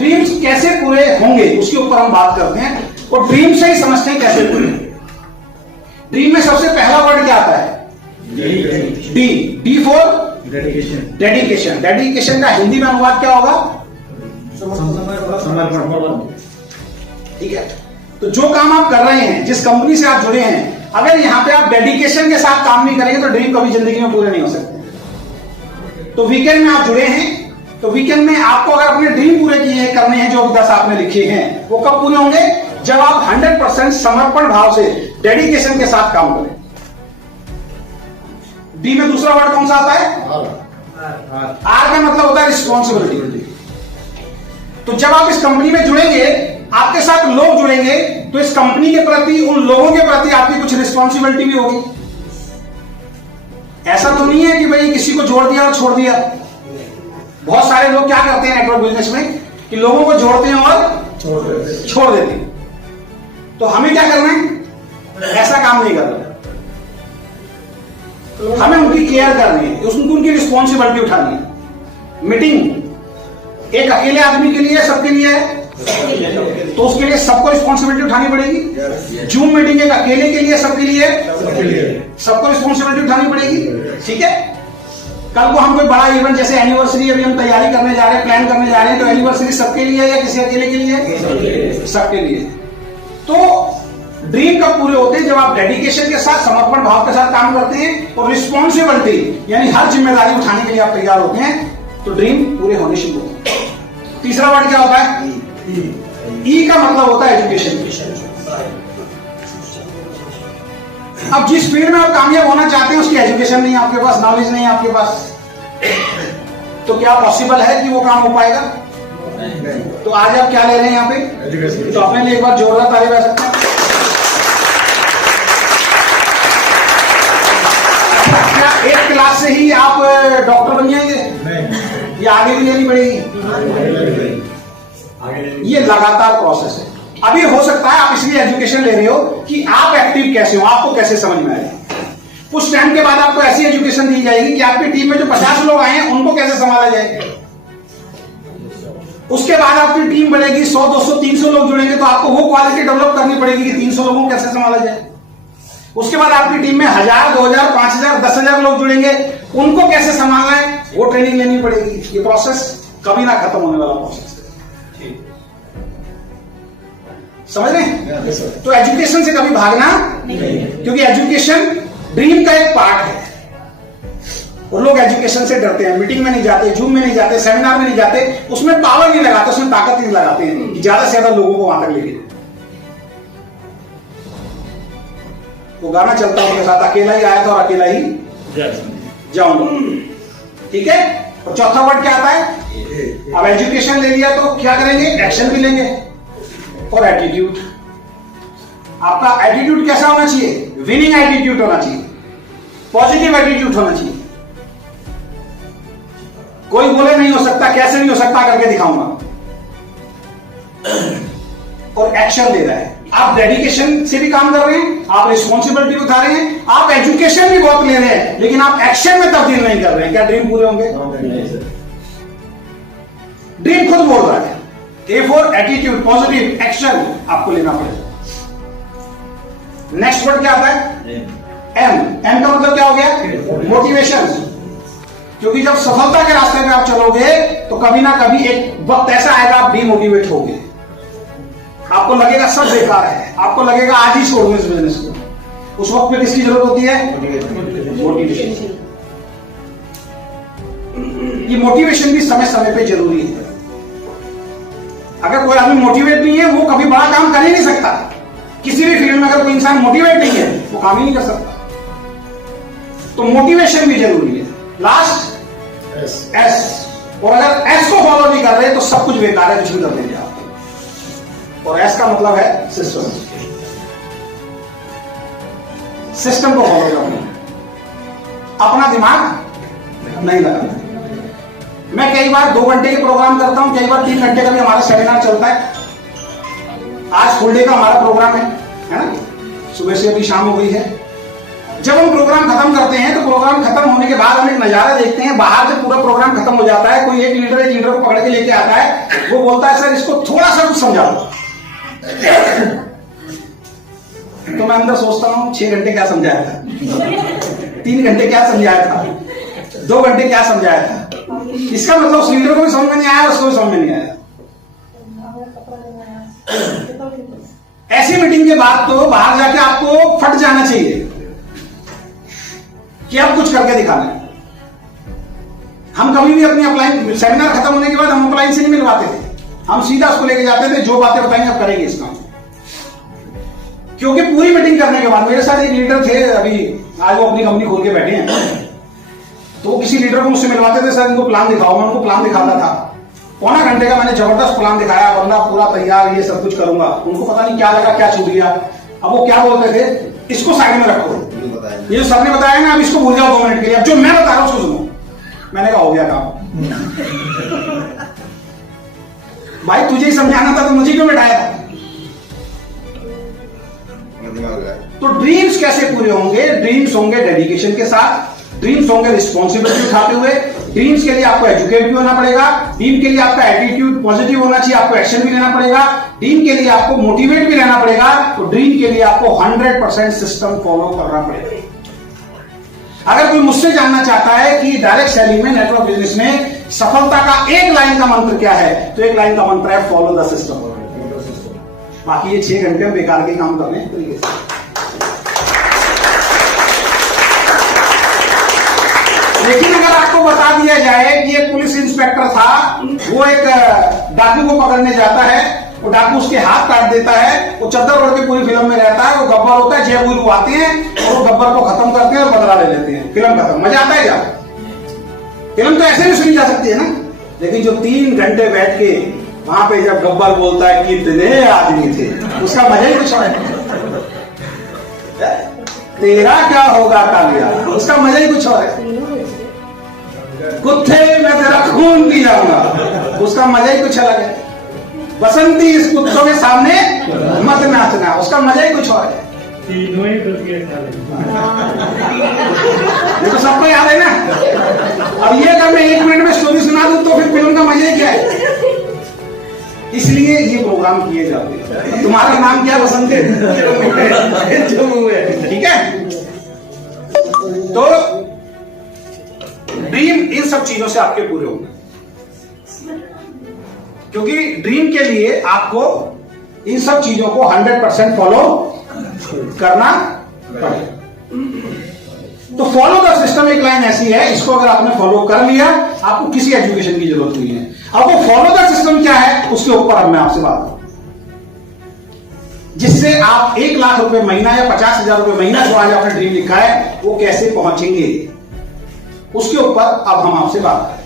Dreams कैसे पूरे होंगे उसके ऊपर हम बात करते हैं, और ड्रीम से ही समझते हैं कैसे पूरे। ड्रीम में सबसे पहला वर्ड क्या आता है? D. D for dedication. Dedication. Dedication का हिंदी में अनुवाद क्या होगा? समर्पण। ठीक है, तो जो काम आप कर रहे हैं, जिस कंपनी से आप जुड़े हैं, अगर यहां पे आप डेडिकेशन के साथ काम नहीं करेंगे तो ड्रीम कभी जिंदगी में पूरे नहीं हो सकते। तो वीकेंड में आप जुड़े हैं, तो वीकेंड में आपको अगर अपने ड्रीम पूरे किए करने हैं जो 10 आपने लिखे हैं, वो कब पूरे होंगे? जब आप 100% समर्पण भाव से, डेडिकेशन के साथ काम करें। डी में दूसरा वर्ड कौन सा आता है? आर का मतलब होता है रिस्पॉन्सिबिलिटी। तो जब आप इस कंपनी में जुड़ेंगे, आपके साथ लोग जुड़ेंगे, तो इस कंपनी के प्रति, उन लोगों के प्रति आपकी कुछ रिस्पॉन्सिबिलिटी भी होगी। ऐसा तो नहीं है कि भाई किसी को जोड़ दिया और छोड़ दिया। बहुत सारे लोग क्या करते हैं नेटवर्क बिजनेस में कि लोगों को जोड़ते हैं और छोड़ देते हैं। तो हमें क्या करना है? ऐसा काम नहीं करना। हमें उनकी केयर करनी है, उनकी रिस्पॉन्सिबिलिटी उठानी है। मीटिंग एक अकेले आदमी के लिए, सबके लिए है, तो उसके लिए सबको रिस्पॉन्सिबिलिटी उठानी पड़ेगी। जूम मीटिंग एक अकेले के लिए, सबके लिए, सबको रिस्पॉन्सिबिलिटी उठानी पड़ेगी। ठीक है, कल को हम कोई बड़ा इवेंट जैसे एनिवर्सरी अभी हम तैयारी करने जा रहे हैं, प्लान करने जा रहे हैं, तो एनिवर्सरी सबके लिए या किसी अकेले के लिए? सबके लिए। तो ड्रीम कब पूरे होते हैं? जब आप डेडिकेशन के साथ, समर्पण भाव के साथ काम करते हैं और रिस्पॉन्सिबिलिटी यानी हर जिम्मेदारी उठाने के लिए आप तैयार होते हैं, तो ड्रीम पूरे होने शुरू होते हैं। तीसरा वर्ड क्या होता है? ई का मतलब होता है एजुकेशन। अब जिस फील्ड में आप कामयाब होना चाहते हैं उसकी एजुकेशन नहीं है आपके पास, नॉलेज नहीं है आपके पास, तो क्या पॉसिबल है कि वो काम हो पाएगा? तो आज आप क्या ले रहे हैं यहाँ पे? तो अपने लिए एक बार जोरदार ताली बजा सकते हैं। क्या एक क्लास से ही आप डॉक्टर बन जाएंगे या आगे भी लेनी पड़ेगी? ये लगातार प्रोसेस है। अभी हो सकता है आप इसलिए एजुकेशन ले रहे हो कि आप एक्टिव कैसे हो, आपको कैसे समझ में आए। कुछ टाइम के बाद आपको ऐसी एजुकेशन दी जाएगी कि आपकी टीम में जो 50 लोग आए हैं उनको कैसे संभाला जाए। उसके बाद आपकी टीम बढ़ेगी, 100, 200, 300 लोग जुड़ेंगे, तो आपको वो क्वालिटी डेवलप करनी पड़ेगी कि 300 लोगों को कैसे संभाला जाए। उसके बाद आपकी टीम में 1000, 2000, 5000, 10,000 लोग जुड़ेंगे, उनको कैसे संभालना है वो ट्रेनिंग लेनी पड़ेगी। ये प्रोसेस कभी ना खत्म होने वाला प्रोसेस है। समझ रहे हैं? तो एजुकेशन से कभी भागना नहीं, क्योंकि एजुकेशन ड्रीम का एक पार्ट है। और लोग एजुकेशन से डरते हैं, मीटिंग में नहीं जाते, जूम में नहीं जाते, सेमिनार में नहीं जाते, उसमें पावर नहीं लगाते, उसमें ताकत नहीं लगाते हैं कि ज्यादा से ज्यादा लोगों को वहां तक लेके। वो गाना चलता उनके साथ, अकेला ही आया था और अकेला ही जाऊंगा। ठीक है, और चौथा वर्ड क्या आता है? अब एजुकेशन ले लिया तो क्या करेंगे? एक्शन भी लेंगे। और एटीट्यूड, आपका एटीट्यूड कैसा होना चाहिए? विनिंग एटीट्यूड होना चाहिए, पॉजिटिव एटीट्यूड होना चाहिए। कोई बोले नहीं हो सकता, कैसे नहीं हो सकता करके दिखाऊंगा, और एक्शन ले रहा है। आप डेडिकेशन से भी काम कर रहे हैं, आप रिस्पॉन्सिबिलिटी उठा रहे हैं, आप एजुकेशन भी बहुत ले रहे हैं, लेकिन आप एक्शन में तब्दील नहीं कर रहे हैं। क्या ड्रीम पूरे होंगे? ड्रीम खुद बोल रहा है। A for attitude, positive action आपको लेना पड़ेगा। नेक्स्ट वर्ड क्या आता है? एम। एम का मतलब क्या हो गया? मोटिवेशन। क्योंकि जब सफलता के रास्ते पे आप चलोगे तो कभी ना कभी एक वक्त ऐसा आएगा आप डीमोटिवेट होगे, आपको लगेगा सब बेकार है, आपको लगेगा आज ही छोड़ दो इस बिजनेस को। उस वक्त पे किसकी जरूरत होती है? मोटिवेशन। ये मोटिवेशन भी समय समय पे जरूरी है। अगर कोई आदमी मोटिवेट नहीं है वो कभी बड़ा काम कर ही नहीं सकता। किसी भी फील्ड में अगर कोई इंसान मोटिवेट नहीं है वो काम ही नहीं कर सकता। तो मोटिवेशन भी जरूरी है। Last S. और अगर एस को फॉलो नहीं कर रहे तो सब कुछ बेकार है, कुछ भी कर देंगे आप। और एस का मतलब है सिस्टम। सिस्टम को फॉलो करना, अपना दिमाग नहीं लगाना। मैं कई बार 2 घंटे के प्रोग्राम करता हूं, कई बार 3 घंटे का भी हमारा सेमिनार चलता है। आज फुल डे का हमारा प्रोग्राम है ना, सुबह से अभी शाम हो गई है। जब हम प्रोग्राम खत्म करते हैं तो प्रोग्राम खत्म होने के बाद हम एक नजारा देखते हैं, बाहर से पूरा प्रोग्राम खत्म हो जाता है, कोई एक लीडर को पकड़ के लेके आता है, वो बोलता है सर इसको थोड़ा सा कुछ समझा दो। तो मैं अंदर सोचता हूं 6 घंटे क्या समझाया था, 3 घंटे क्या समझाया था, 2 घंटे क्या समझाया था। इसका मतलब उस लीडर को भी समझ में नहीं आया, उसको भी समझ में नहीं आया। ऐसी मीटिंग के बाद तो बाहर जाके आपको फट जाना चाहिए कि अब कुछ करके दिखाना है। हम कभी भी अपनी अपलाइन सेमिनार खत्म होने के बाद हम अपलाइन से नहीं मिलवाते थे, हम सीधा उसको लेके जाते थे, जो बातें बताएंगे आप करेंगे इसका। क्योंकि पूरी मीटिंग करने के बाद मेरे साथ एक लीडर थे, अभी आज वो अपनी कंपनी खोल के बैठे हैं, तो किसी लीडर को मुझसे मिलवाते थे, सर इनको प्लान दिखाओ। मैं उनको प्लान दिखाता था, पौना घंटे का मैंने जबरदस्त प्लान दिखाया, बंदा पूरा तैयार, ये सब कुछ करूंगा। उनको पता नहीं क्या लगा, क्या छूट गया। अब वो क्या बोलते थे, इसको साइड में रखो, ये जो सबने बताया ना अब इसको भूल जाओ 2 मिनट के लिए, अब जो मैं बता रहा हूं उसको सुनो। मैंने कहा हो गया काम। भाई तुझे ही समझाना था तो मुझे क्यों बैठाया था। तो ड्रीम्स कैसे पूरे होंगे? ड्रीम्स होंगे डेडिकेशन के साथ, ड्रीम्स होंगे रिस्पॉन्सिबिलिटी उठाते हुए। ड्रीम्स के लिए आपको एजुकेट भी होना पड़ेगा, ड्रीम के लिए आपका एटीट्यूड पॉजिटिव होना चाहिए, आपको एक्शन भी लेना पड़ेगा, ड्रीम के लिए आपको मोटिवेट भी रहना पड़ेगा, तो ड्रीम के लिए आपको 100% सिस्टम फॉलो करना पड़ेगा। अगर कोई मुझसे जानना चाहता है कि डायरेक्ट सेलिंग में, नेटवर्क बिजनेस में सफलता का एक लाइन का मंत्र क्या है, तो एक लाइन का मंत्र है फॉलो द सिस्टम। बाकी ये 6 घंटे बेकार के काम कर रहे हैं तरीके से। लेकिन अगर आपको बता दिया जाए कि एक पुलिस इंस्पेक्टर था, वो एक डाकू को पकड़ने जाता है, वो डाकू उसके हाथ काट देता है, वो चद्दर ओढ़ के पूरी फिल्म में रहता है, वो गब्बर होता है, जय गुरु आते हैं और वो गब्बर को खत्म करते हैं और बदला ले लेते हैं, फिल्म खत्म। मजा आता है क्या? फिल्म तो ऐसे भी सुनी जा सकती है ना, लेकिन जो 3 घंटे बैठ के वहां पे जब गब्बर बोलता है कितने आदमी थे, उसका मजा ही कुछ है। तेरा क्या होगा कालिया, उसका मजा ही कुछ और है। कुत्ते मैं तेरा खून पी जाऊंगा, उसका मजा ही कुछ अलग है। बसंती इस कुत्तों के सामने मत नाचना, उसका मजा ही कुछ और है। ये तो सबको याद है ना। अब ये अगर मैं 1 मिनट में स्टोरी सुना दूं तो फिर फिल्म का मजा ही क्या है। इसलिए ये प्रोग्राम किए जाते हैं। तुम्हारा नाम क्या है? बसंती। ठीक है। तो ड्रीम इन सब चीजों से आपके पूरे होंगे, क्योंकि ड्रीम के लिए आपको इन सब चीजों को 100% फॉलो करना पड़ेगा। तो फॉलो द सिस्टम एक लाइन ऐसी है, इसको अगर आपने फॉलो कर लिया, आपको किसी एजुकेशन की जरूरत नहीं है। अब वो फॉलो द सिस्टम क्या है, उसके ऊपर अब मैं आपसे बात करूं, जिससे आप 1 लाख रुपए महीना या 50,000 रुपए महीना जो आज आपने ड्रीम लिखा है, वो कैसे पहुंचेंगे, उसके ऊपर अब हम आपसे बात करें।